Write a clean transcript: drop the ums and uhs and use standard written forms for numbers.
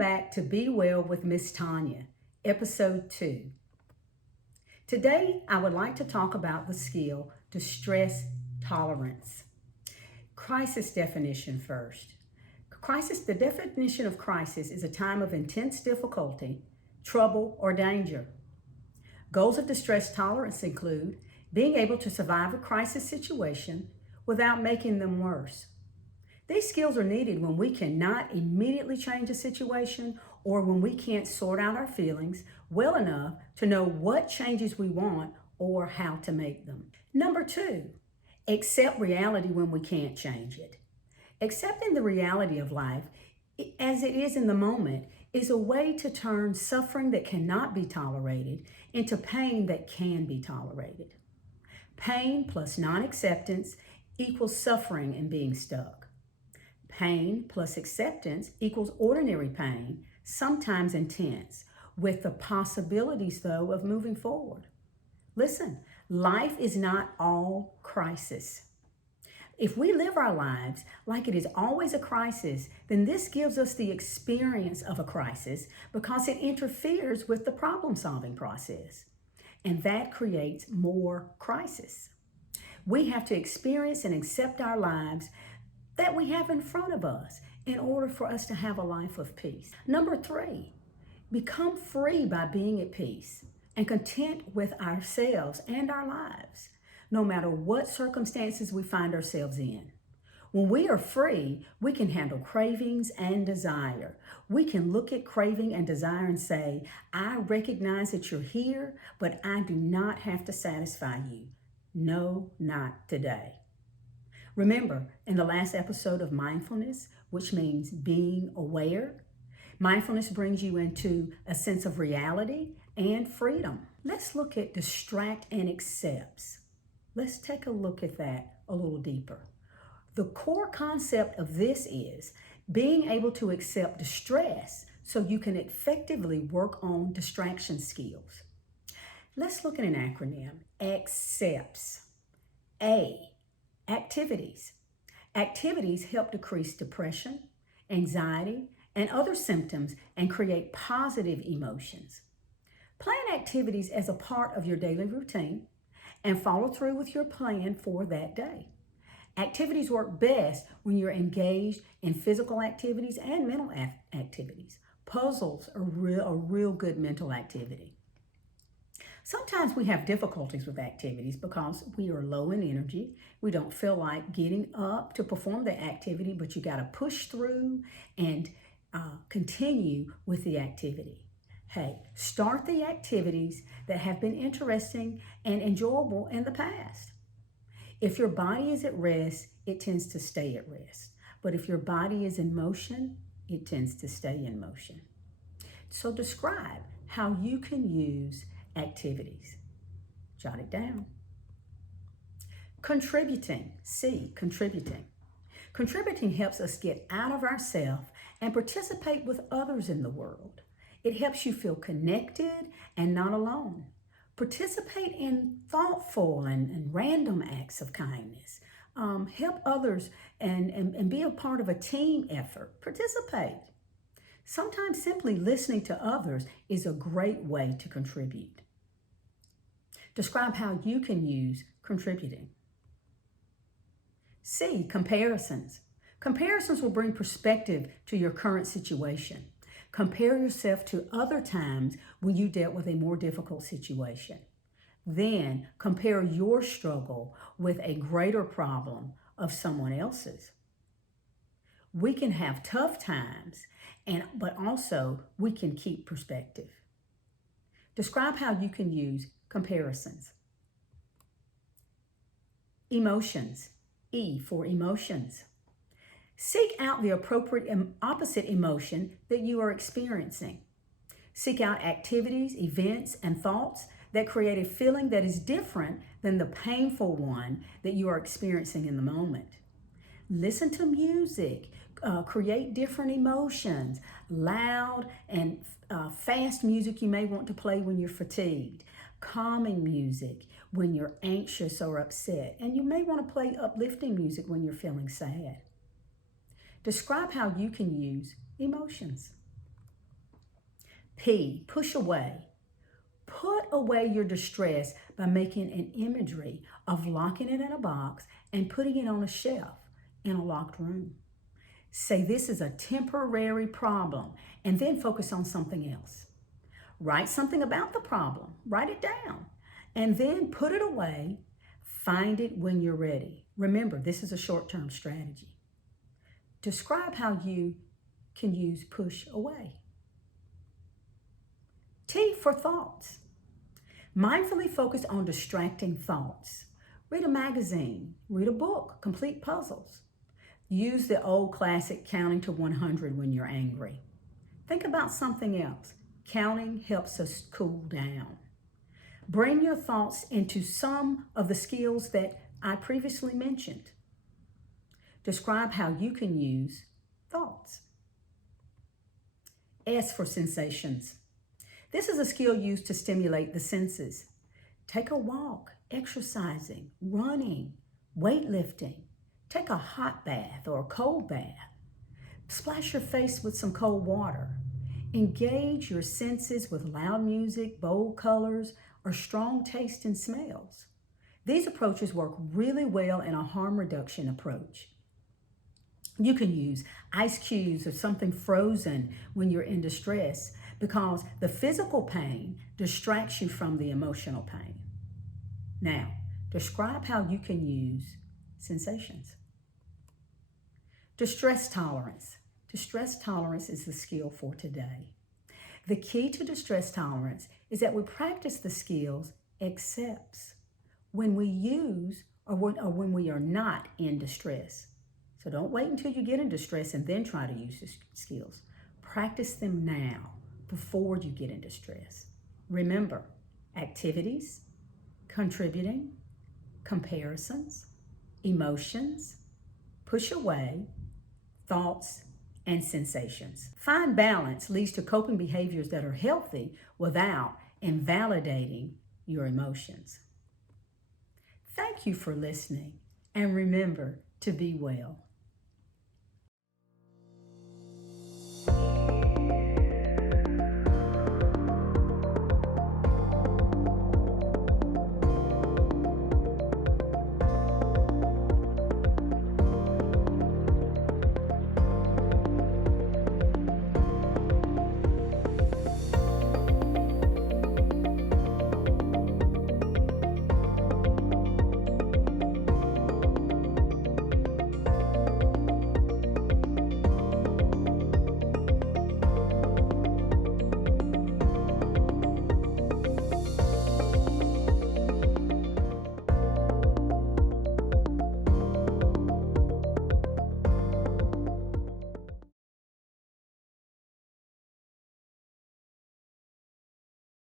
back to Be Well with Miss Tonia, Episode 2. Today, I would like to talk about the skill distress tolerance. Crisis definition first. The definition of crisis is a time of intense difficulty, trouble, or danger. Goals of distress tolerance include being able to survive a crisis situation without making them worse. These skills are needed when we cannot immediately change a situation or when we can't sort out our feelings well enough to know what changes we want or how to make them. Number 2, accept reality when we can't change it. Accepting the reality of life as it is in the moment is a way to turn suffering that cannot be tolerated into pain that can be tolerated. Pain plus non-acceptance equals suffering and being stuck. Pain plus acceptance equals ordinary pain, sometimes intense, with the possibilities, though, of moving forward. Listen, life is not all crisis. If we live our lives like it is always a crisis, then this gives us the experience of a crisis because it interferes with the problem-solving process, and that creates more crisis. We have to experience and accept our lives that we have in front of us in order for us to have a life of peace. Number 3, become free by being at peace and content with ourselves and our lives, no matter what circumstances we find ourselves in. When we are free, we can handle cravings and desire. We can look at craving and desire and say, I recognize that you're here, but I do not have to satisfy you. No, not today. Remember, in the last episode of mindfulness, which means being aware, mindfulness brings you into a sense of reality and freedom. Let's look at distract and accepts. Let's take a look at that a little deeper. The core concept of this is being able to accept distress so you can effectively work on distraction skills. Let's look at an acronym. Accepts. A, activities. Activities help decrease depression, anxiety, and other symptoms and create positive emotions. Plan activities as a part of your daily routine and follow through with your plan for that day. Activities work best when you're engaged in physical activities and mental activities. Puzzles are a real good mental activity. Sometimes we have difficulties with activities because we are low in energy. We don't feel like getting up to perform the activity, but you got to push through and continue with the activity. Hey, start the activities that have been interesting and enjoyable in the past. If your body is at rest, it tends to stay at rest. But if your body is in motion, it tends to stay in motion. So describe how you can use activities. Jot it down. Contributing. C, contributing. Contributing helps us get out of ourselves and participate with others in the world. It helps you feel connected and not alone. Participate in thoughtful and random acts of kindness. Help others and be a part of a team effort. Participate. Sometimes simply listening to others is a great way to contribute. Describe how you can use contributing. C, comparisons. Comparisons will bring perspective to your current situation. Compare yourself to other times when you dealt with a more difficult situation. Then compare your struggle with a greater problem of someone else's. We can have tough times, but also we can keep perspective. Describe how you can use comparisons. Emotions. E for emotions. Seek out the appropriate opposite emotion that you are experiencing. Seek out activities, events, and thoughts that create a feeling that is different than the painful one that you are experiencing in the moment. Listen to music. Create different emotions. Loud and fast music you may want to play when you're fatigued. Calming music when you're anxious or upset. And you may want to play uplifting music when you're feeling sad. Describe how you can use emotions. P, push away. Put away your distress by making an imagery of locking it in a box and putting it on a shelf in a locked room. Say this is a temporary problem and then focus on something else. Write something about the problem, write it down, and then put it away. Find it when you're ready. Remember, this is a short-term strategy. Describe how you can use push away. T for thoughts. Mindfully focus on distracting thoughts. Read a magazine, read a book, complete puzzles. Use the old classic counting to 100 when you're angry. Think about something else. Counting helps us cool down. Bring your thoughts into some of the skills that I previously mentioned. Describe how you can use thoughts. S for sensations. This is a skill used to stimulate the senses. Take a walk, exercising, running, weightlifting. Take a hot bath or a cold bath. Splash your face with some cold water. Engage your senses with loud music, bold colors, or strong taste and smells. These approaches work really well in a harm reduction approach. You can use ice cubes or something frozen when you're in distress because the physical pain distracts you from the emotional pain. Now, describe how you can use sensations. Distress tolerance. Distress tolerance is the skill for today. The key to distress tolerance is that we practice the skills except when we use or when we are not in distress. So don't wait until you get in distress and then try to use the skills. Practice them now before you get in distress. Remember, activities, contributing, comparisons, emotions, push away, thoughts, and sensations. Find balance leads to coping behaviors that are healthy without invalidating your emotions. Thank you for listening, and remember to be well.